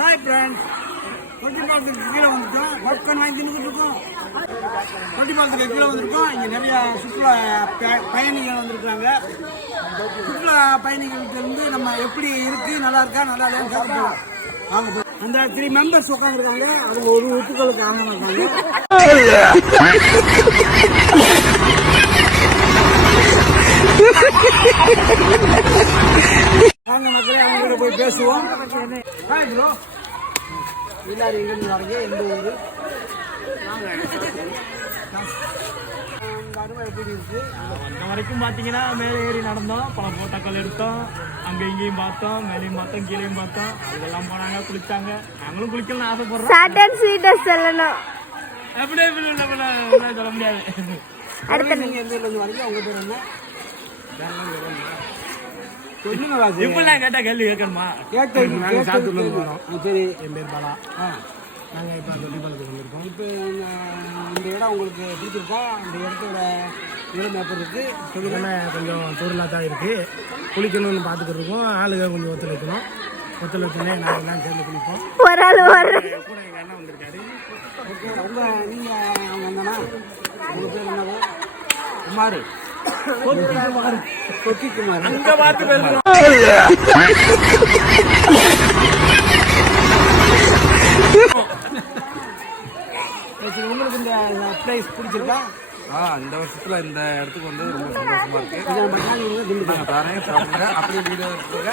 Hi friends, தொட்டி பாலத்துக்கு கீழே வந்துட்டோம். பாப்கார்ன் வாங்கி தின்னுக்கிட்டு இருக்கோம். தொட்டி பாலத்துக்கு கீழே வந்திருக்கோம். இங்கே நிறைய சுற்றுலா பயணிகள் வந்திருக்காங்க. சுற்றுலா பயணிகள்கிட்ட இருந்து நம்ம எப்படி இருக்கு, நல்லா இருக்கா, நல்லா இல்லையான்னு கேட்கலாம். அவங்க அந்த 3 மெம்பர்ஸ் உட்காந்துருக்காங்க. அவங்க ஒரு உப்புக்களுக்கு ஆனவங்க இருக்காங்க. வாங்க மக்களே, அவங்க போய் பேசுவோம். ஹாய் ப்ரோ, எல்லாரும் எங்கிருந்து வரீங்க, எந்த ஊர், அனுபவம் எப்படி இருக்கு? வந்த வரைக்கும் பார்த்தீங்கன்னா மேலே ஏறி நடந்தோம், பல போட்டோக்கள் எடுத்தோம், அங்கே இங்கேயும் பார்த்தோம், மேலேயும் பார்த்தோம், கீழேயும் பார்த்தோம். அதெல்லாம் போனாங்க, குளிச்சாங்க. நாங்களும் குளிக்கணும்னு ஆசைப்படுறோம். சொல்லணும் எப்படி சொல்ல முடியாது. அடுத்த நீங்க எந்த ஊர்ல இருந்து வரீங்க, உங்க பேர் என்ன? சொல்லுங்க ராஜு. இப்பெல்லாம் கேட்டா கேள்வி கேட்கணுமா? நாங்கள் சாத்தூர்லேருந்து வரோம். சரி, என் பேர் பாலா. நாங்கள் இப்போ தொட்டிப்பாலத்துக்கு வந்திருக்கோம். இப்போ இந்த இடம் உங்களுக்கு பிடிச்சிருக்கா? இந்த இடத்தோட நிலம் எப்படி இருக்கு சொல்லுங்க. கொஞ்சம் தூரலாக தான் இருக்குது. குளிக்கணும்னு பார்த்துக்கிட்டு இருக்கோம். ஆளுங்க கொஞ்சம் ஒத்துழைக்கணும். ஒத்துழைச்சுனே நாங்கள் எல்லாம் சேர்ந்து குளிப்போம். ஒரு ஆள் கூட எங்கள் அண்ணன் வந்திருக்காரு. ஓகே, நீங்கள் அவங்க என்னன்னா உங்கள் பேர் என்னது? குமார். கொத்தி குமார். அங்கே பார்த்து பேசுகிறோம். உங்களுக்கு இந்த பிளேஸ் பிடிச்சிருக்கா? இந்த வருஷத்துல இந்த இடத்துக்கு வந்து ரொம்ப சந்தோஷமா இருக்கு. பாருங்க, சாப்பிடுங்க, அப்படியே வீடியோ எடுத்துங்க.